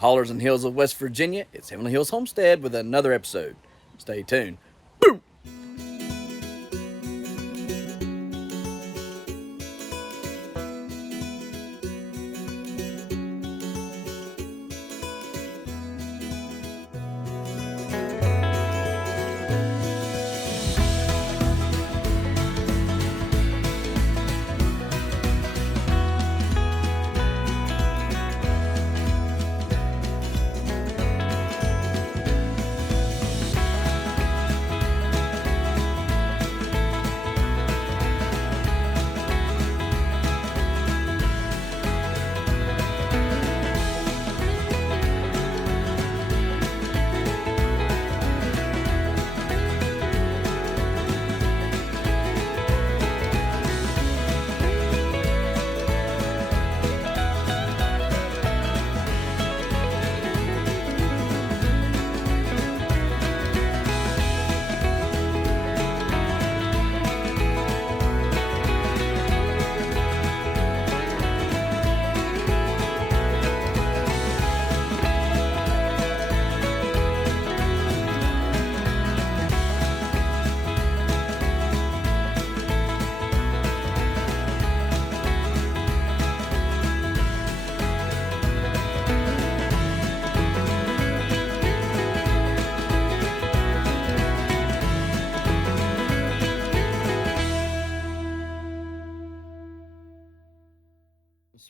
Hollers and Hills of West Virginia. It's Heavenly Hills Homestead with another episode. Stay tuned.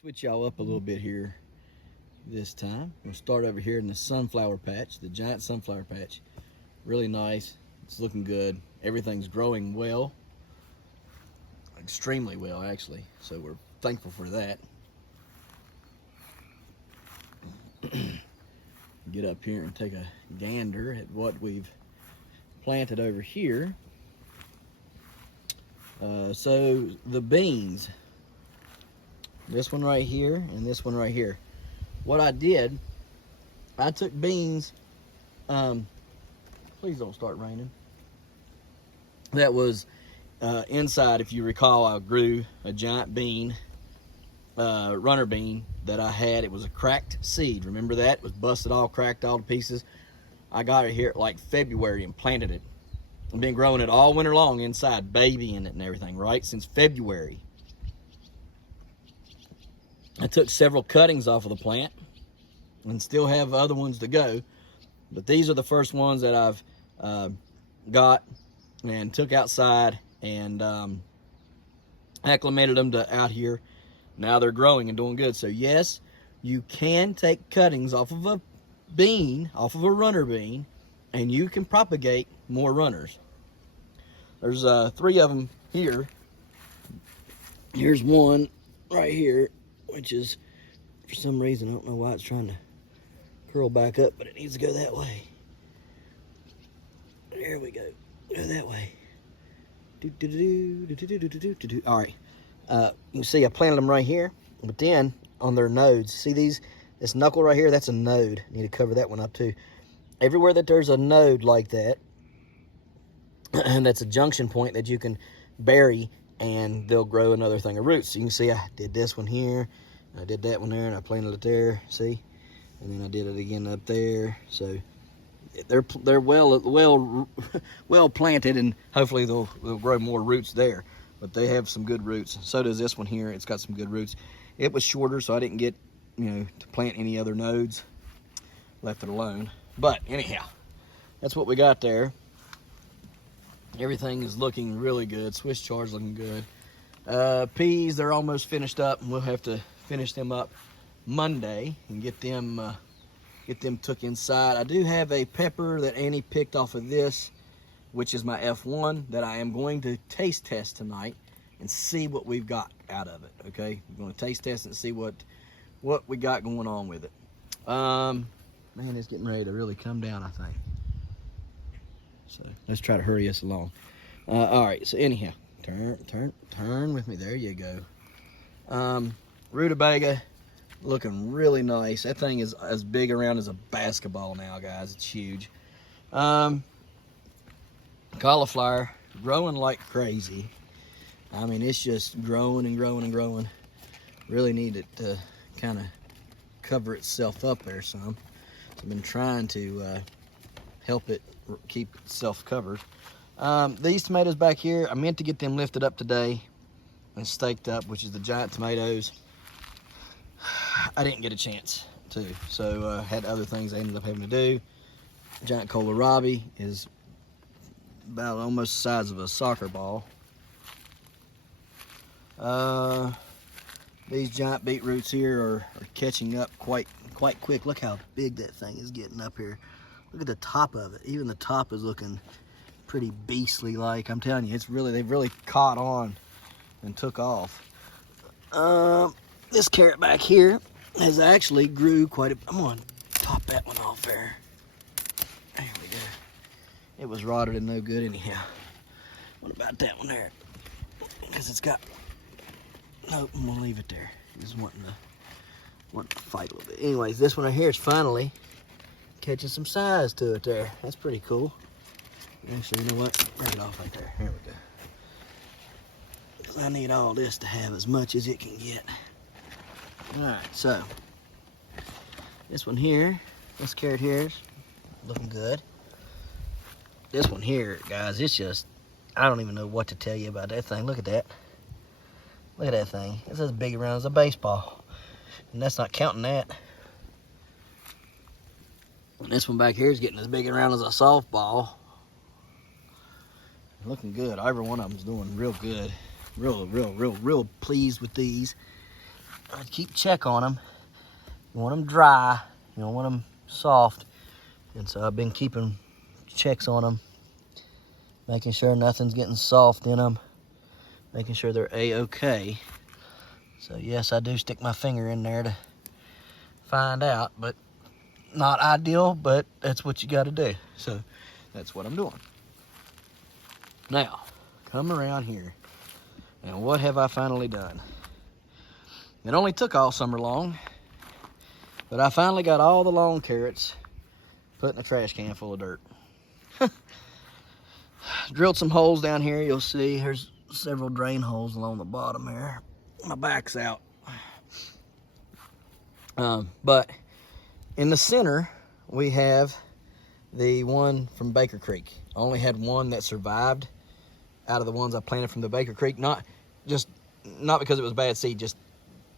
Switch y'all up a little bit here this time. We'll start over here in the sunflower patch, the giant sunflower patch. Really nice. It's looking good. Everything's growing well. Extremely well, actually. So we're thankful for that. Get up here and take a gander at what we've planted over here. So the beans. This one right here and this one right here. What I did, I took beans, please don't start raining. That was inside, if you recall, I grew a giant bean, runner bean that I had. It was a cracked seed. Remember that? It was busted all, cracked all to pieces. I got it here like February and planted it. I've been growing it all winter long inside, babying it and everything, right? Since February. I took several cuttings off of the plant and still have other ones to go. But these are the first ones that I've got and took outside and acclimated them to out here. Now they're growing and doing good. So yes, you can take cuttings off of a bean, off of a runner bean, and you can propagate more runners. There's 3 of them here. Here's one right here, which is, for some reason, I don't know why it's trying to curl back up, but it needs to go that way. There we go. Go that way. All right. You can see I planted them right here, but then on their nodes, see these? This knuckle right here, that's a node. Need to cover that one up too. Everywhere that there's a node like that, and that's a junction point that you can bury, and they'll grow another thing of roots. So you can see I did this one here, I did that one there, and I planted it there, see? And then I did it again up there. So they're well planted, and hopefully they'll grow more roots there. But they have some good roots. So does this one here. It's got some good roots. It was shorter, so I didn't get, to plant any other nodes. Left it alone. But anyhow, that's what we got there. Everything is looking really good. Swiss chard's looking good. Peas, they're almost finished up, and we'll have to finish them up Monday and get them took inside. I do have a pepper that Annie picked off of this, which is my F1, that I am going to taste test tonight and see what we've got out of it. Okay, we're going to taste test and see what we got going on with it. Man, it's getting ready to really come down, I think. So let's try to hurry us along. All right, so anyhow, turn with me. There you go. Rutabaga, looking really nice. That thing is as big around as a basketball now, guys. It's huge. Cauliflower, growing like crazy. I mean, it's just growing and growing and growing. Really need it to kind of cover itself up there some. So I've been trying to help it keep itself covered. These tomatoes back here, I meant to get them lifted up today and staked up, which is the giant tomatoes. I didn't get a chance to, so had other things I ended up having to do. Giant kohlrabi is about almost the size of a soccer ball. These giant beetroots here are catching up quite quick. Look how big that thing is getting up here. Look at the top of it. Even the top is looking pretty beastly like. I'm telling you, they've really caught on and took off. This carrot back here has actually grew quite a bit. I'm gonna top that one off there. There we go. It was rotted and no good anyhow. What about that one there? Because it's got, nope, I'm gonna leave it there. He's wanting to fight a little bit. Anyways, this one right here is finally catching some size to it there. That's pretty cool. Actually, you know what? Bring it off right there. Here we go. Because I need all this to have as much as it can get. Alright, so this one here, this carrot here is looking good. This one here, guys, it's just, I don't even know what to tell you about that thing. Look at that. Look at that thing. It's as big around as a baseball. And that's not counting that. And this one back here is getting as big around as a softball. Looking good. Every one of them's doing real good. Real pleased with these. I keep check on them. You want them dry. You don't want them soft. And so I've been keeping checks on them. Making sure nothing's getting soft in them. Making sure they're A-okay. So yes, I do stick my finger in there to find out. But not ideal, but that's what you got to do. So that's what I'm doing. Now, come around here. And what have I finally done? It only took all summer long, but I finally got all the lawn carrots put in a trash can full of dirt. Drilled some holes down here. You'll see there's several drain holes along the bottom there. My back's out. But in the center, we have the one from Baker Creek. I only had one that survived out of the ones I planted from the Baker Creek. Not because it was bad seed, just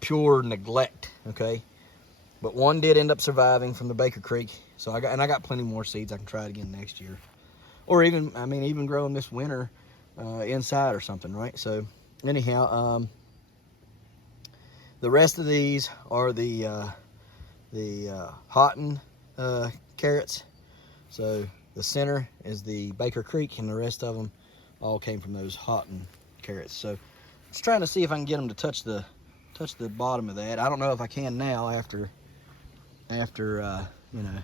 pure neglect, okay? But one did end up surviving from the Baker Creek. So I got plenty more seeds. I can try it again next year. Or even growing this winter inside or something, right? So anyhow, the rest of these are the Houghton carrots. So the center is the Baker Creek, and the rest of them all came from those Houghton carrots. So just trying to see if I can get them to touch the bottom of that. I don't know if I can now after you know,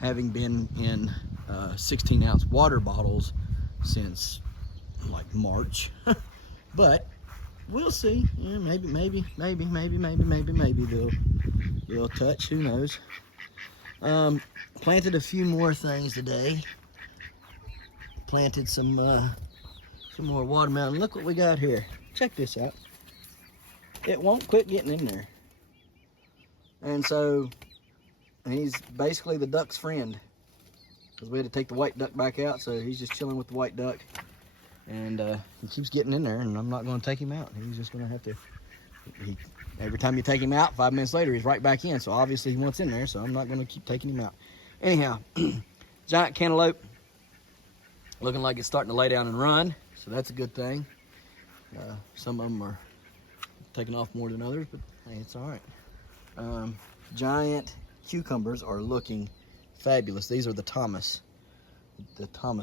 having been in 16-ounce water bottles since like March. But we'll see. Yeah, maybe they'll touch. Who knows? Planted a few more things today. Planted some more watermelon. Look what we got here. Check this out. It won't quit getting in there. And so he's basically the duck's friend, because we had to take the white duck back out, so he's just chilling with the white duck. And he keeps getting in there, and I'm not going to take him out. He's just going to have to, every time you take him out, 5 minutes later, he's right back in. So obviously he wants in there, so I'm not going to keep taking him out. Anyhow, giant cantaloupe, looking like it's starting to lay down and run, so that's a good thing. Some of them are taking off more than others, but hey, it's all right. Giant cucumbers are looking fabulous. These are the Thomas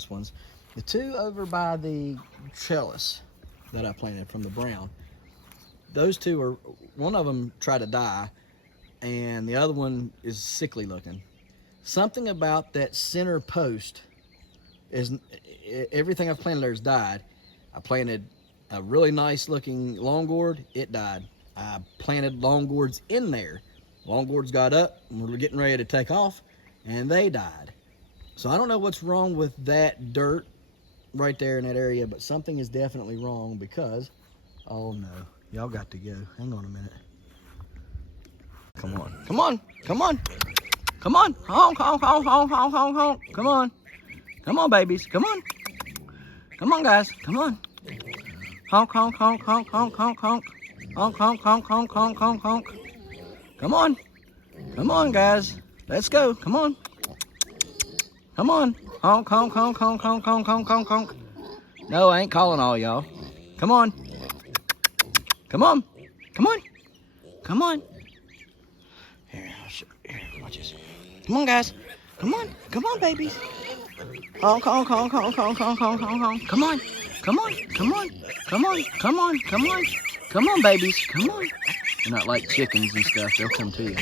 ones. The two over by the trellis that I planted from the brown, those two are, one of them tried to die, and the other one is sickly looking. Something about that center post is, everything I've planted there has died. I planted a really nice looking long gourd, it died. I planted long gourds in there. Long gourds got up and were getting ready to take off, and they died. So I don't know what's wrong with that dirt right there in that area, but something is definitely wrong, because, oh no, y'all got to go. Hang on a minute. Come on. Come on. Come on. Come on. Honk, honk, honk, honk, honk, honk, honk. Come on. Come on, babies. Come on. Come on, guys. Come on. Honk, honk, honk, honk, honk, honk, honk. Honk, honk, honk, honk, honk, honk, honk. Come on. Come on, guys. Let's go. Come on. Come on. Honk, honk, honk, honk, honk, honk, honk, honk, honk. No, I ain't calling all y'all. Come on. Come on. Come on. Come on. Here, watch this. Come on, guys. Come on. Come on, babies. Honk, honk, honk, honk, honk, honk, honk, honk, honk. Come on. Come on. Come on. Come on. Come on. Come on. Come on, babies. Come on. They're not like chickens and stuff. They'll come to you.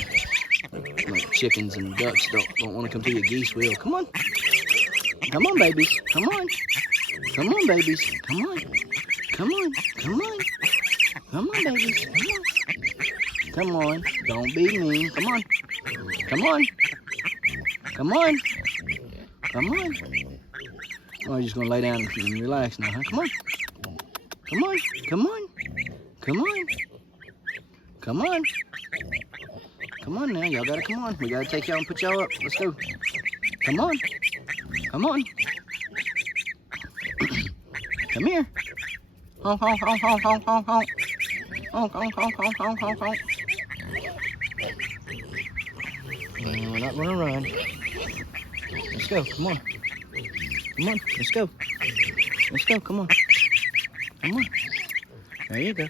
Like chickens and ducks don't want to come to you. Geese will. Come on. Come on, babies. Come on. Come on, babies. Come on. Come on. Come on. Come on, babies. Come on. Come on. Don't be mean. Come on. Come on. Come on. Come on. Oh, you're just going to lay down and relax now, huh? Come on. Come on. Come on. Come on. Come on. Come on now. Y'all got to come on. We got to take y'all and put y'all up. Let's go. Come on. Come on. Come here. Honk, honk, honk, honk, honk, honk, honk. Honk, honk, honk, honk, honk, honk, honk. We're not going to run. Let's go. Come on. Come on. Let's go. Let's go. Come on. Come on. There you go.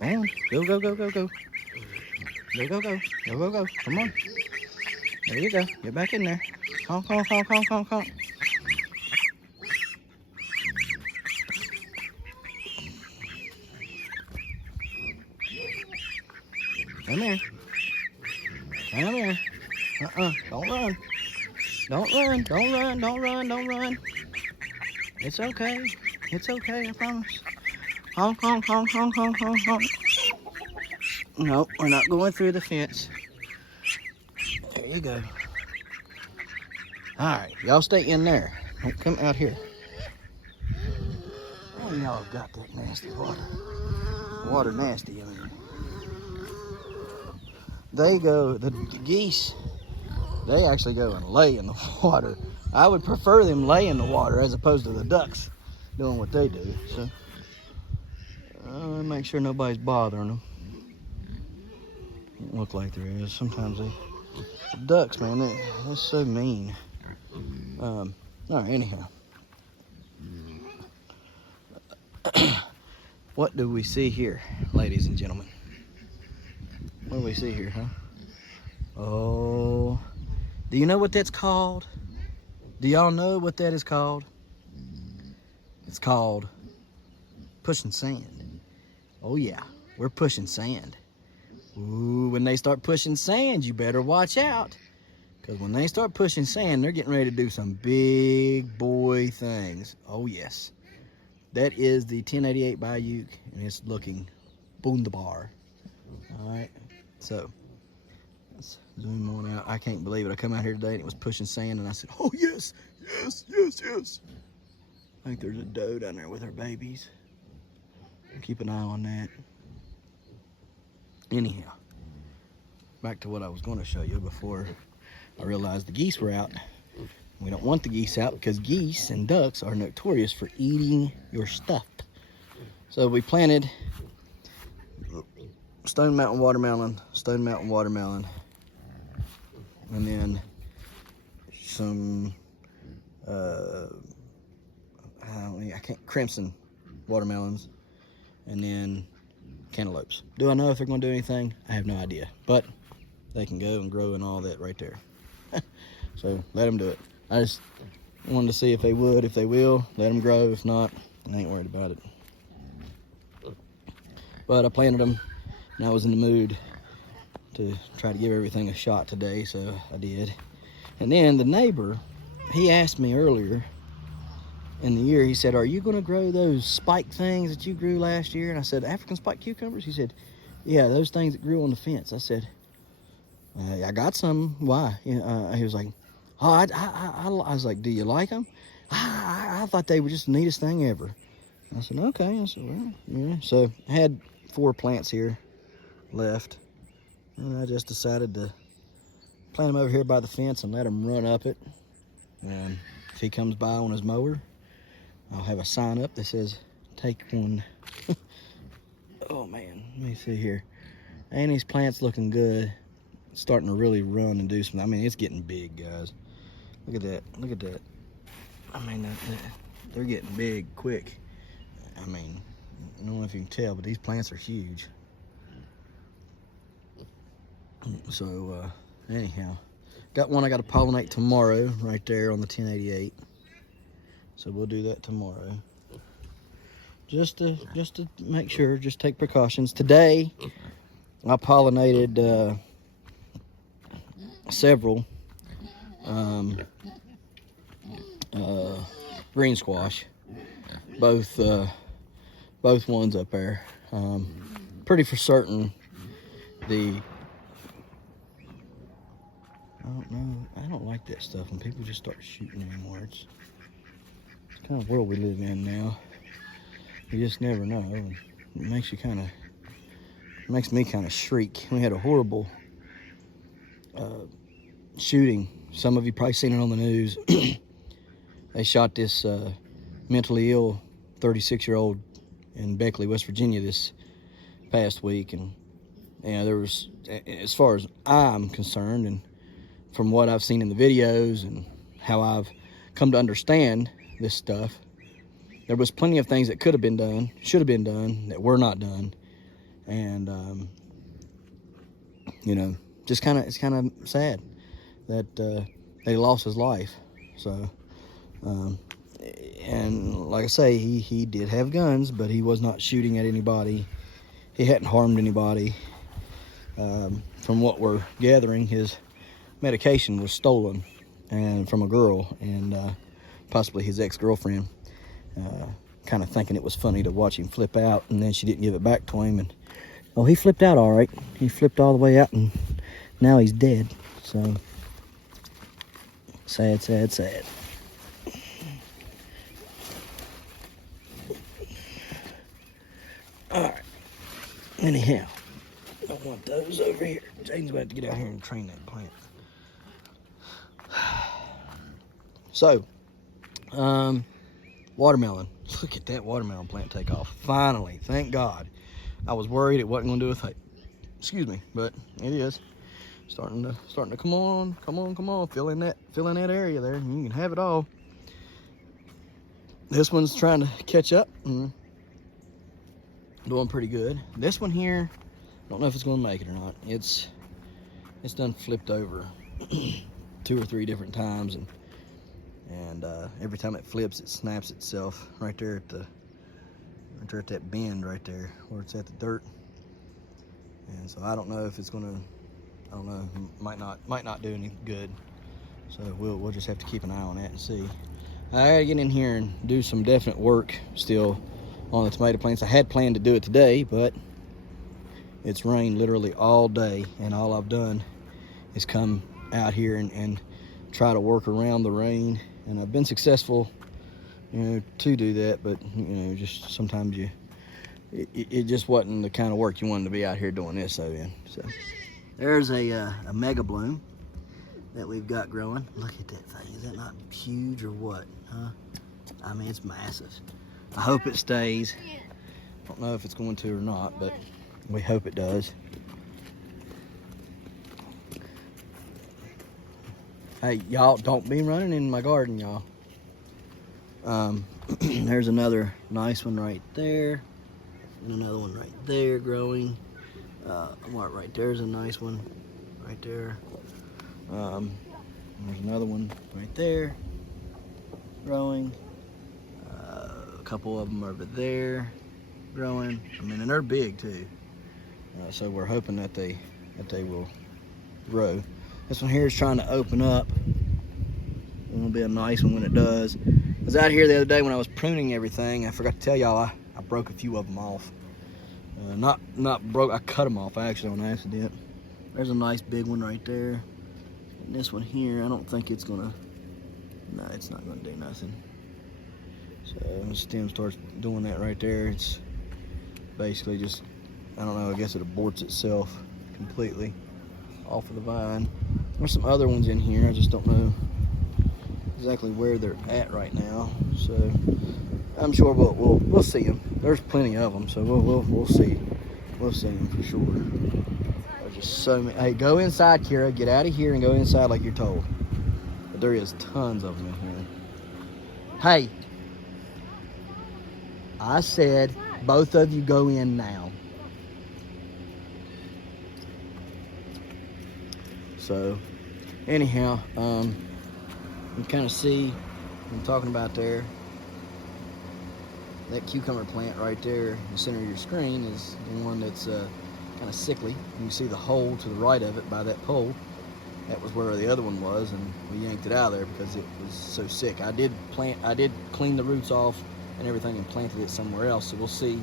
Come on. Go, go, go, go, go. Go, go, go. Go, go, go. Come on. There you go. Get back in there. Honk, honk, honk, honk, honk, honk. Come here. Come here. Don't run. Don't run. Don't run. Don't run. Don't run. It's okay. It's okay, I promise. Honk, honk, honk, honk, honk, honk, honk. Nope, we're not going through the fence. There you go. Alright, y'all stay in there. Don't come out here. Oh, y'all got that nasty water. Water nasty, I mean. They go, the geese, they actually go and lay in the water. I would prefer them lay in the water as opposed to the ducks doing what they do. So, make sure nobody's bothering them. Don't look like there is. Sometimes the ducks, man, they're so mean. All right, anyhow. What do we see here, ladies and gentlemen? What do we see here, huh? Oh, do you know what that's called? Do y'all know what that is called? It's called pushing sand. Oh yeah, we're pushing sand. Ooh, when they start pushing sand, you better watch out. Because when they start pushing sand, they're getting ready to do some big boy things. Oh yes. That is the 1088 Bayou, and it's looking boondabar. Alright, so let's zoom on out. I can't believe it. I come out here today and it was pushing sand, and I said, oh yes, yes, yes, yes. I think there's a doe down there with her babies. Keep an eye on that. Anyhow, back to what I was going to show you before I realized the geese were out. We don't want the geese out because geese and ducks are notorious for eating your stuff. So we planted Stone Mountain watermelon, and then some crimson watermelons, and then cantaloupes. Do I know if they're going to do anything? I have no idea, but they can go and grow and all that right there. So let them do it. I just wanted to see if they would. If they will, let them grow. If not, I ain't worried about it. But I planted them, and I was in the mood to try to give everything a shot today, so I did. And then the neighbor, he asked me earlier in the year, he said, are you going to grow those spike things that you grew last year? And I said, African spike cucumbers? He said, yeah, those things that grew on the fence. I said, I got some. Why? He was like, oh, I was like, do you like them? I thought they were just the neatest thing ever. I said, okay. I said, well, yeah. So I had 4 plants here left. And I just decided to plant him over here by the fence and let him run up it. And if he comes by on his mower, I'll have a sign up that says, take one. Oh man, let me see here. And these plants looking good. It's starting to really run and do something. I mean, it's getting big, guys. Look at that, look at that. I mean, they're getting big quick. I mean, I don't know if you can tell, but these plants are huge. So, anyhow, got one I got to pollinate tomorrow right there on the 1088. So we'll do that tomorrow. Just to make sure, just take precautions. Today, I pollinated several green squash. Both ones up there. Pretty for certain the I don't know. I don't like that stuff when people just start shooting anymore. It's the kind of world we live in now. You just never know. It makes you kind of, makes me kind of shriek. We had a horrible shooting. Some of you probably seen it on the news. They shot this mentally ill 36-year-old in Beckley, West Virginia this past week, and there was, as far as I'm concerned, and from what I've seen in the videos and how I've come to understand this stuff, there was plenty of things that could have been done, should have been done, that were not done. And you know, just kind of, it's kind of sad that they lost his life. So and like I say, he did have guns, but he was not shooting at anybody. He hadn't harmed anybody. From what we're gathering, his medication was stolen and from a girl, and possibly his ex-girlfriend, kind of thinking it was funny to watch him flip out, and then she didn't give it back to him, and oh, he flipped out all right. He flipped all the way out, and now he's dead. So sad, sad, sad. All right, anyhow, I want those over here. Jaden's going to have to get out here and train that plant. So, watermelon. Look at that watermelon plant take off. Finally, thank God. I was worried it wasn't going to do a thing. Excuse me, but it is starting to come on. Fill in that area there, and you can have it all. This one's trying to catch up and doing pretty good. This one here, I don't know if it's going to make it or not. It's done flipped over 2 or 3 different times, and every time it flips, it snaps itself right there at that bend right there where it's at the dirt. And so I don't know if it's gonna, I don't know, might not do any good. So we'll just have to keep an eye on that and see. I gotta get in here and do some definite work still on the tomato plants. I had planned to do it today, but it's rained literally all day, and all I've done is come out here and try to work around the rain, and I've been successful, you know, to do that. But you know, just sometimes it just wasn't the kind of work you wanted to be out here doing this so in. So there's a mega bloom that we've got growing. Look at that thing. Is that not huge or what, huh? I mean, it's massive. I hope it stays. I don't know if it's going to or not, but we hope it does. Hey, y'all, don't be running in my garden, y'all. There's another nice one right there. And another one right there growing. Right there's a nice one right there. There's another one right there growing. A couple of them over there growing. I mean, and they're big too. So we're hoping that they will grow. This one here is trying to open up. It'll be a nice one when it does. I was out here the other day when I was pruning everything. I forgot to tell y'all I broke a few of them off. Not broke, I cut them off actually on accident. There's a nice big one right there. And this one here, I don't think it's gonna, no, it's not gonna do nothing. So when the stem starts doing that right there, it's basically just, I don't know, I guess it aborts itself completely. off of the vine. There's some other ones in here. I just don't know exactly where they're at right now. So I'm sure we'll see them. There's plenty of them, so we'll see. We'll see them for sure. There's just so many. Hey, go inside, Kira. Get out of here and go inside like you're told. But there is tons of them in here. Hey, I said both of you go in now. So, anyhow, you kind of see what I'm talking about there. That cucumber plant right there in the center of your screen is the one that's kind of sickly. You can see the hole to the right of it by that pole. That was where the other one was, and we yanked it out of there because it was so sick. I did clean the roots off and everything and planted it somewhere else. So we'll see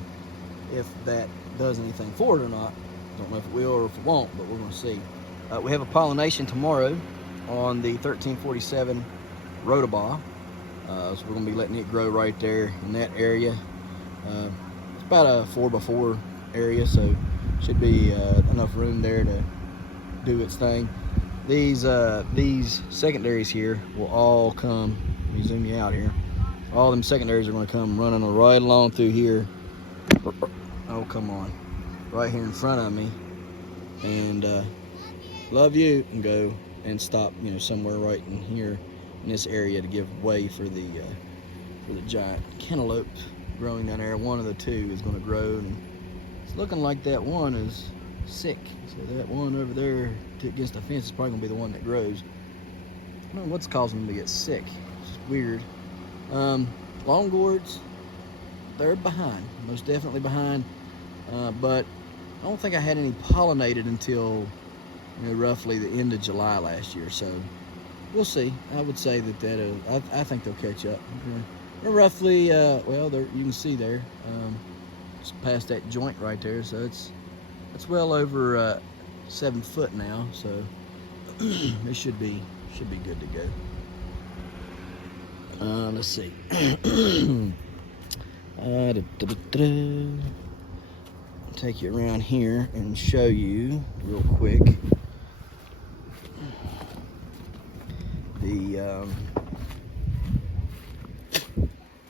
if that does anything for it or not. Don't know if it will or if it won't, but we're going to see. We have a pollination tomorrow on the 1347 Rhodobaugh. So we're going to be letting it grow right there in that area. It's about a 4x4 area, so should be enough room there to do its thing. These secondaries here will all come. Let me zoom you out here. All them secondaries are going to come running right along through here. Oh, come on. Right here in front of me. And love you, and go and stop, somewhere right in here in this area to give way for the giant cantaloupe growing down there. One of the two is going to grow, and it's looking like that one is sick. So that one over there against the fence is probably going to be the one that grows. I don't know what's causing them to get sick. It's just weird. Longboards, they're behind, most definitely behind. But I don't think I had any pollinated until roughly the end of July last year. So we'll see. I would say that I think they'll catch up. They're roughly, well, you can see there, just past that joint right there. So it's well over 7 foot now. So it should be good to go. Let's see. Take you around here and show you real quick the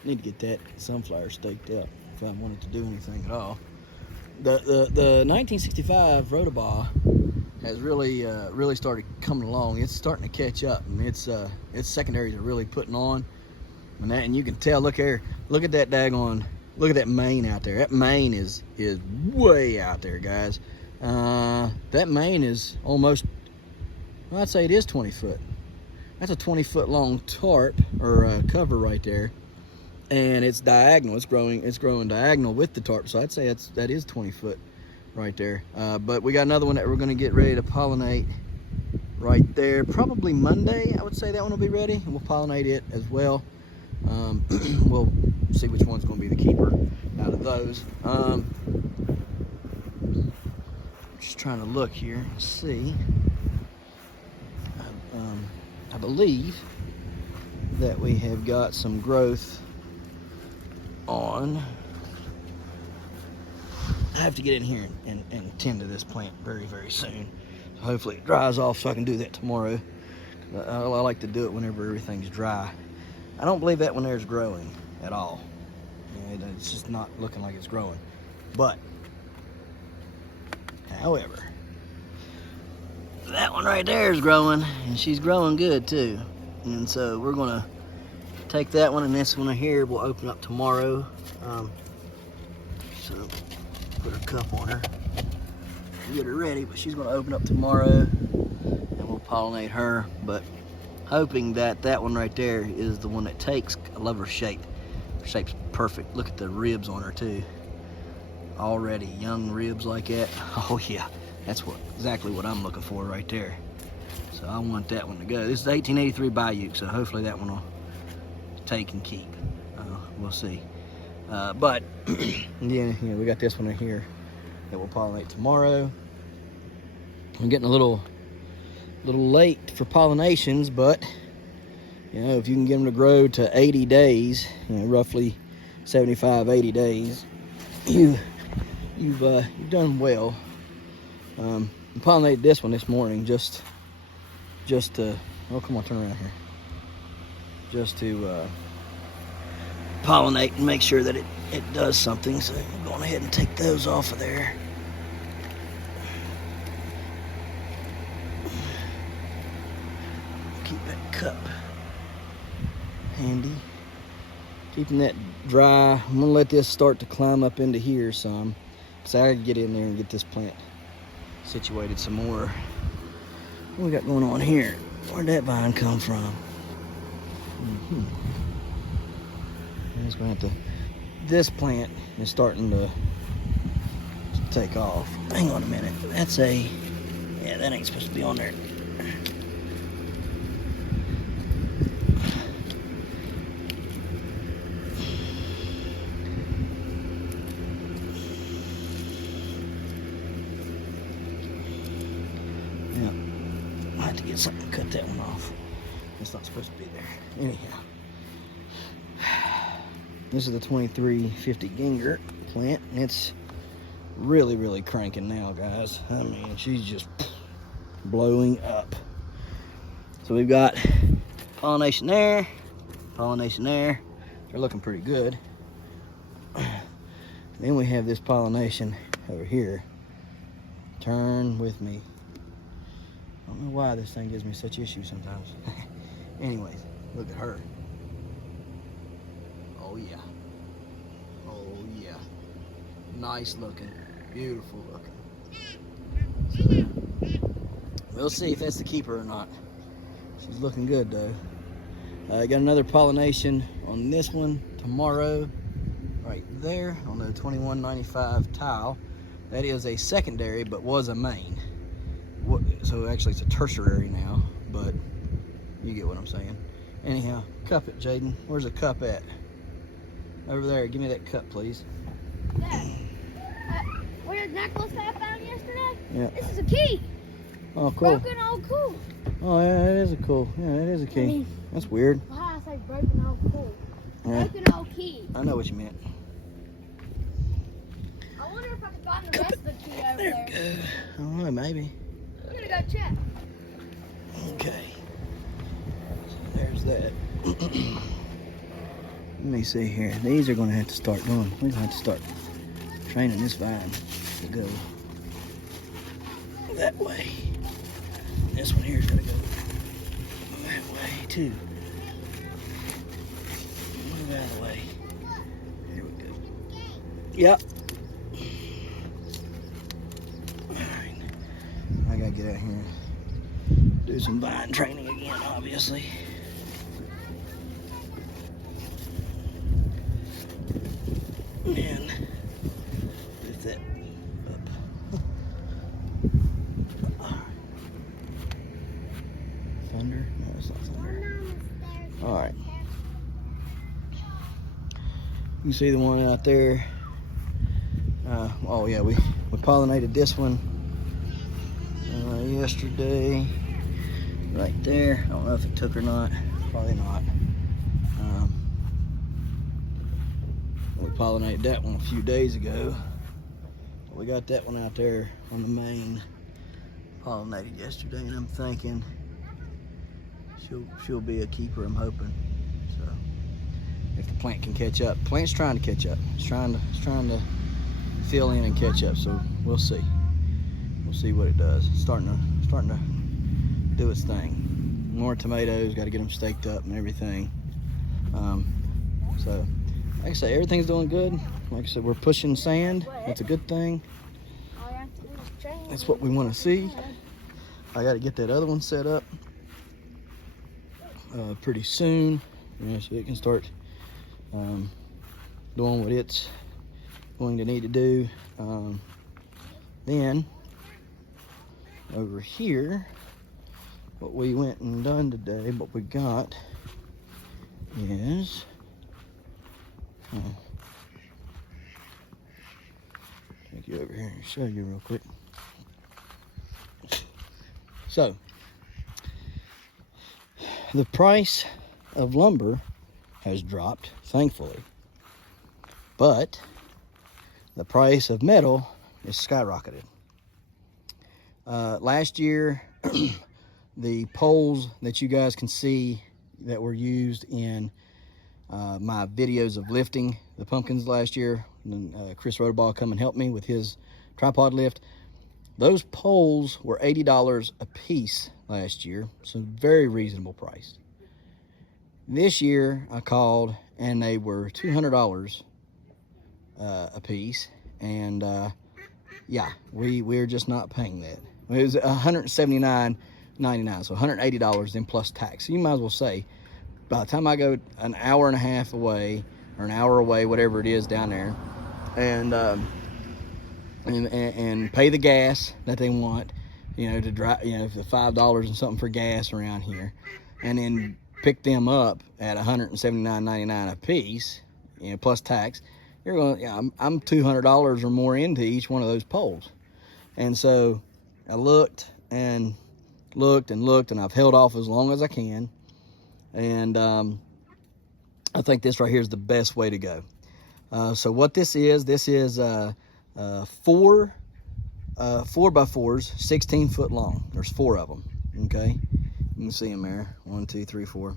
need to get that sunflower staked up if I wanted to do anything at all. The 1965 Rhodobaugh has really started coming along. It's starting to catch up, and its secondaries are really putting on. And you can tell. Look here. Look at that daggone. Look at that mane out there. That mane is way out there, guys. That mane is almost, well, I'd say it is 20 foot. That's a 20 foot long tarp or cover right there, and it's diagonal. It's growing diagonal with the tarp. So I'd say that is 20 foot right there. But we got another one that we're going to get ready to pollinate right there. Probably Monday, I would say that one will be ready, and we'll pollinate it as well. We'll see which one's going to be the keeper out of those. Just trying to look here and see. I believe that we have got some growth on. I have to get in here and tend to this plant very, very soon. So hopefully it dries off so I can do that tomorrow. I like to do it whenever everything's dry. I don't believe that one there is growing at all. It's just not looking like it's growing. But, however, that one right there is growing, and she's growing good too. And so we're gonna take that one, and this one here we'll open up tomorrow. So put a cup on her, get her ready, but she's gonna open up tomorrow, and we'll pollinate her. But hoping that one right there is the one that takes. I love her shape. Her shape's perfect. Look at the ribs on her too. Already young ribs like that. Oh yeah, that's exactly what I'm looking for right there. So I want that one to go. This is 1883 Bayou, so hopefully that one will take and keep. We'll see. But yeah, we got this one right here that we'll pollinate tomorrow. I'm getting a little late for pollinations, but if you can get them to grow to 80 days, roughly 75, 80 days, you've done well. pollinated this one this morning just to, oh, come on, turn around here. Just to pollinate and make sure that it does something. So I'm going ahead and take those off of there. Keep that cup handy. Keeping that dry. I'm gonna let this start to climb up into here some, so I can get in there and get this plant situated some more. What we got going on here? Where'd that vine come from? I'm just gonna have to. This plant is starting to take off. Hang on a minute. That's a. Yeah, that ain't supposed to be on there. I have to get something to cut that one off. It's not supposed to be there. Anyhow, this is the 2350 Ginger plant, and it's really cranking now, guys. I mean, she's just blowing up. So we've got pollination there, pollination there. They're looking pretty good. Then we have this pollination over here. Turn with me. I don't know why this thing gives me such issues sometimes. Anyways, look at her. Oh yeah. Oh yeah. Nice looking. Beautiful looking. So, we'll see if that's the keeper or not. She's looking good though. I got another pollination on this one tomorrow. Right there on the 2195 tile. That is a secondary, but was a main. So actually it's a tertiary now, but you get what I'm saying. Anyhow, cup it, Jaden. Where's the cup at? Over there. Give me that cup, please. There. Where the necklace that I found yesterday? Yeah. This is a key. Oh, cool. Broken old cool. Oh, yeah, it is a cool. Yeah, it is a key. I mean, that's weird. why I say broken old cool? Yeah. Broken old key. I know what you meant. I wonder if I can find the rest of the key over there. Go. I don't know, maybe. We're gonna go check. Okay. So there's that. Let me see here. These are going to have to start going. We're going to have to start training this vine to go that way. This one here is going to go that way too. Move out of the way. Here we go. Yep. Alright. I got to get out here and do some vine training again, obviously. And lift that up. Thunder? No, it's not thunder. Alright. You can see the one out there. Oh yeah, we pollinated this one yesterday. Right there. I don't know if it took or not. Probably not. We pollinated that one a few days ago. We got that one out there on the main. Pollinated yesterday, and I'm thinking she'll be a keeper. I'm hoping. So if the plant can catch up, plant's trying to catch up. It's trying to fill in and catch up. So we'll see. We'll see what it does. It's starting to do its thing. More tomatoes. Got to get them staked up and everything. So. Like I say, everything's doing good. Like I said, we're pushing sand. That's a good thing. That's what we want to see. I got to get that other one set up pretty soon, so it can start doing what it's going to need to do. Then over here, what we went and done today, what we got is. Take you over here and show you real quick. So, the price of lumber has dropped, thankfully, but the price of metal is skyrocketed. Last year, the poles that you guys can see that were used in my videos of lifting the pumpkins last year, and Chris Roderball come and helped me with his tripod lift. Those poles were $80 a piece last year, so very reasonable price. This year I called and they were $200 a piece, and yeah, we're just not paying that. It was $179.99, so $180 then plus tax. So you might as well say, by the time I go an hour and a half away or an hour away, whatever it is down there, and pay the gas that they want, to drive, the $5 and something for gas around here, and then pick them up at $179.99 a piece, plus tax, you're going. I'm $200 or more into each one of those poles, and so I looked and looked and looked, and I've held off as long as I can, and I think this right here is the best way to go. So what this is 4 4x4s, 16 foot long. There's 4 of them. Okay, you can see them there. 1, 2, 3, 4,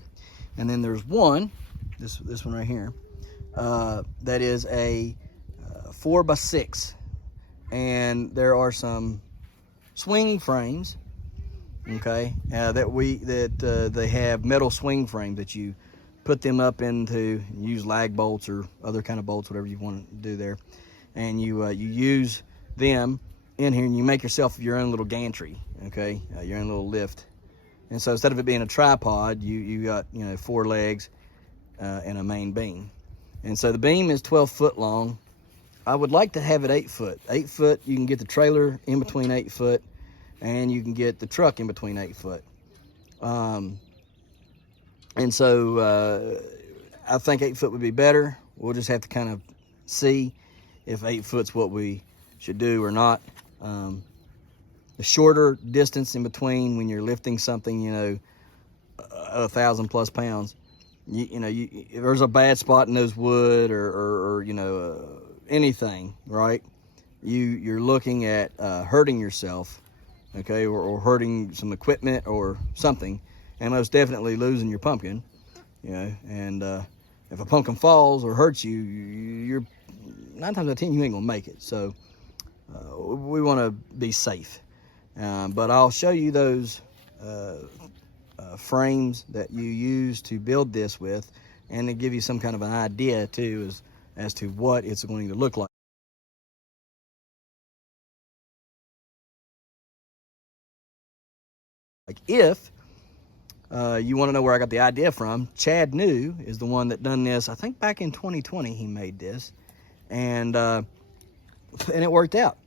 and then there's one. This one right here. That is a 4x6, and there are some swing frames. Okay, they have metal swing frames that you put them up into, use lag bolts or other kind of bolts, whatever you want to do there, and you use them in here, and you make yourself your own little gantry. Okay, your own little lift. And so instead of it being a tripod, you got 4 legs and a main beam. And so the beam is 12 foot long. I would like to have it 8 foot. 8 foot, you can get the trailer in between 8 foot, and you can get the truck in between 8 foot. And so I think 8 foot would be better. We'll just have to kind of see if 8 foot's what we should do or not. The shorter distance in between when you're lifting something, 1,000 plus pounds, if there's a bad spot in those wood or anything, right? You're looking at hurting yourself, okay, or hurting some equipment or something, and most definitely losing your pumpkin, and if a pumpkin falls or hurts you, you're 9 times out of 10 you ain't gonna make it. So we want to be safe. But I'll show you those frames that you use to build this with, and to give you some kind of an idea too as to what it's going to look like. If you want to know where I got the idea from, Chad New is the one that done this. I think back in 2020 he made this, and it worked out.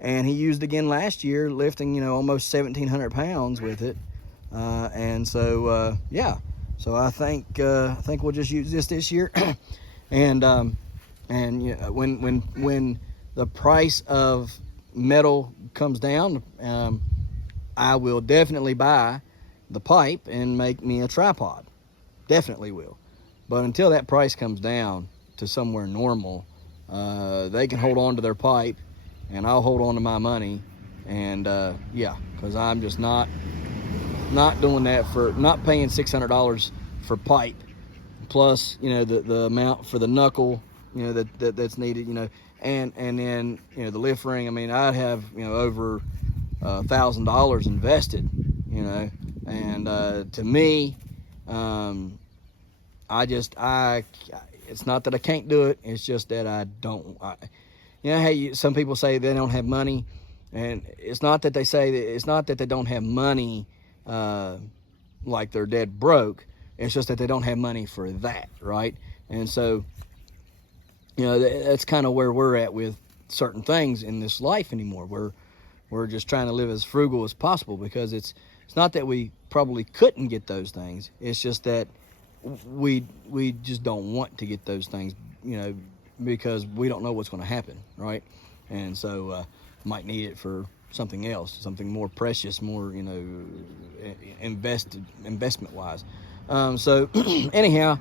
And he used it again last year, lifting almost 1,700 pounds with it. And so yeah, so I think we'll just use this year. and when the price of metal comes down, I will definitely buy the pipe and make me a tripod. Definitely will. But until that price comes down to somewhere normal, they can hold on to their pipe, and I'll hold on to my money. And yeah, because I'm just not doing that, for not paying $600 for pipe, plus the amount for the knuckle that's needed, and then the lift ring. I mean, I'd have over $1,000 invested, and to me, it's not that I can't do it, it's just that I don't. Some people say they don't have money, and it's not that they don't have money like they're dead broke. It's just that they don't have money for that, right? And so that's kind of where we're at with certain things in this life anymore. We're just trying to live as frugal as possible, because it's not that we probably couldn't get those things. It's just that we just don't want to get those things, because we don't know what's going to happen, right? And so might need it for something else, something more precious, more investment wise. So anyhow,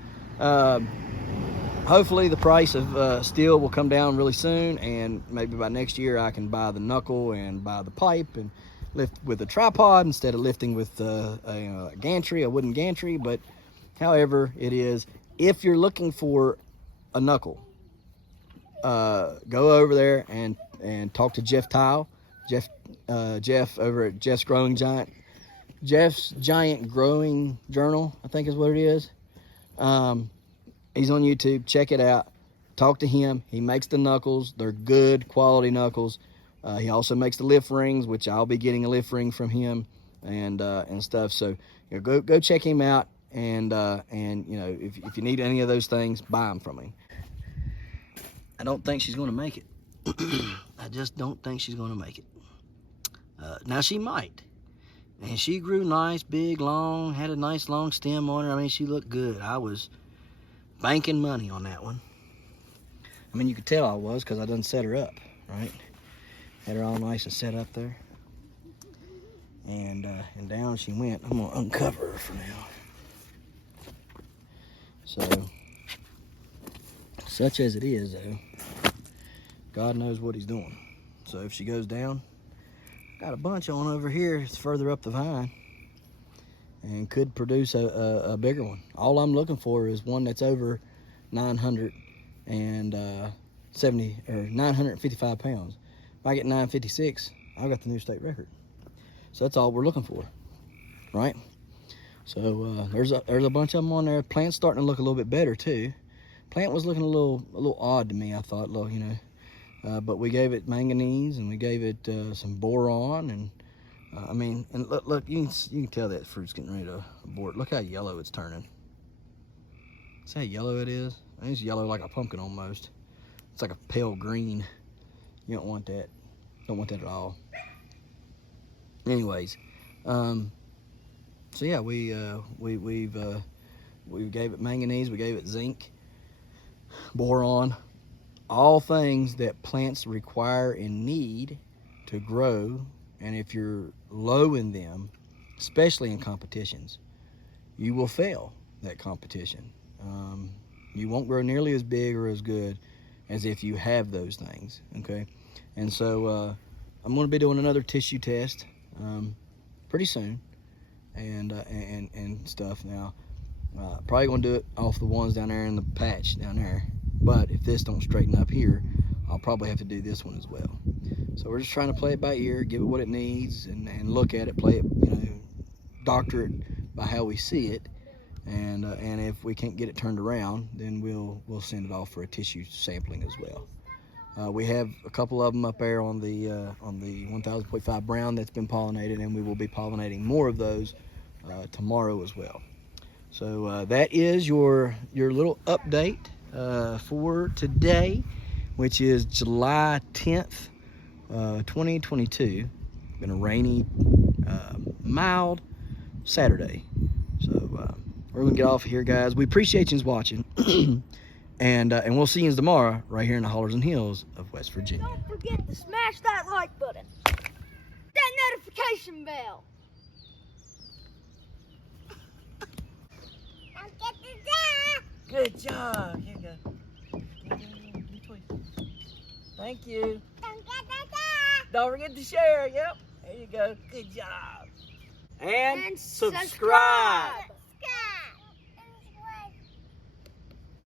hopefully the price of steel will come down really soon, and maybe by next year I can buy the knuckle and buy the pipe, and lift with a tripod instead of lifting with a gantry, a wooden gantry. But however it is, if you're looking for a knuckle, go over there and talk to Jeff Tile. Jeff over at Jeff's Growing Giant. Jeff's Giant Growing Journal, I think is what it is. He's on YouTube. Check it out. Talk to him. He makes the knuckles. They're good quality knuckles. He also makes the lift rings, which I'll be getting a lift ring from him and stuff. So go check him out. And if you need any of those things, buy them from him. I don't think she's going to make it. I just don't think she's going to make it. Now she might. And she grew nice, big, long, had a nice long stem on her. I mean, she looked good. I was banking money on that one. I mean, you could tell I was because I done set her up, right? Had her all nice and set up there. And down she went. I'm going to uncover her for now. So, such as it is, though, God knows what he's doing. So if she goes down, got a bunch on over here. It's further up the vine and could produce a bigger one. All I'm looking for is one that's over 970 or 955 pounds. If I get 956, I got the new state record. So that's all we're looking for, right? So there's a bunch of them on there. Plant's starting to look a little bit better too. Plant was looking a little odd to me. I thought, but we gave it manganese and we gave it some boron and and look, you can tell that fruit's getting ready to abort. Look how yellow it's turning. See how yellow it is? I think it's yellow like a pumpkin almost. It's like a pale green. You don't want that. Don't want that at all. Anyways, so yeah, we gave it manganese, we gave it zinc, boron, all things that plants require and need to grow. And if you're low in them, especially in competitions, you will fail that competition. You won't grow nearly as big or as good as if you have those things, okay? And so I'm going to be doing another tissue test pretty soon and stuff. Now, probably going to do it off the ones down there in the patch down there. But if this don't straighten up here, I'll probably have to do this one as well. So we're just trying to play it by ear, give it what it needs, and look at it, play it, doctor it by how we see it. And if we can't get it turned around, then we'll send it off for a tissue sampling as well. We have a couple of them up there on the 1000.5 brown that's been pollinated, and we will be pollinating more of those tomorrow as well. So that is your little update for today, which is July 10th, 2022. Been a rainy, mild Saturday. So we're gonna get off here, guys. We appreciate you watching. And we'll see you tomorrow right here in the Hollers and Hills of West Virginia. Don't forget to smash that like button. That notification bell. Don't get the Good job. Here you go. Thank you. Don't get the Don't forget to share. Yep. There you go. Good job. And And subscribe.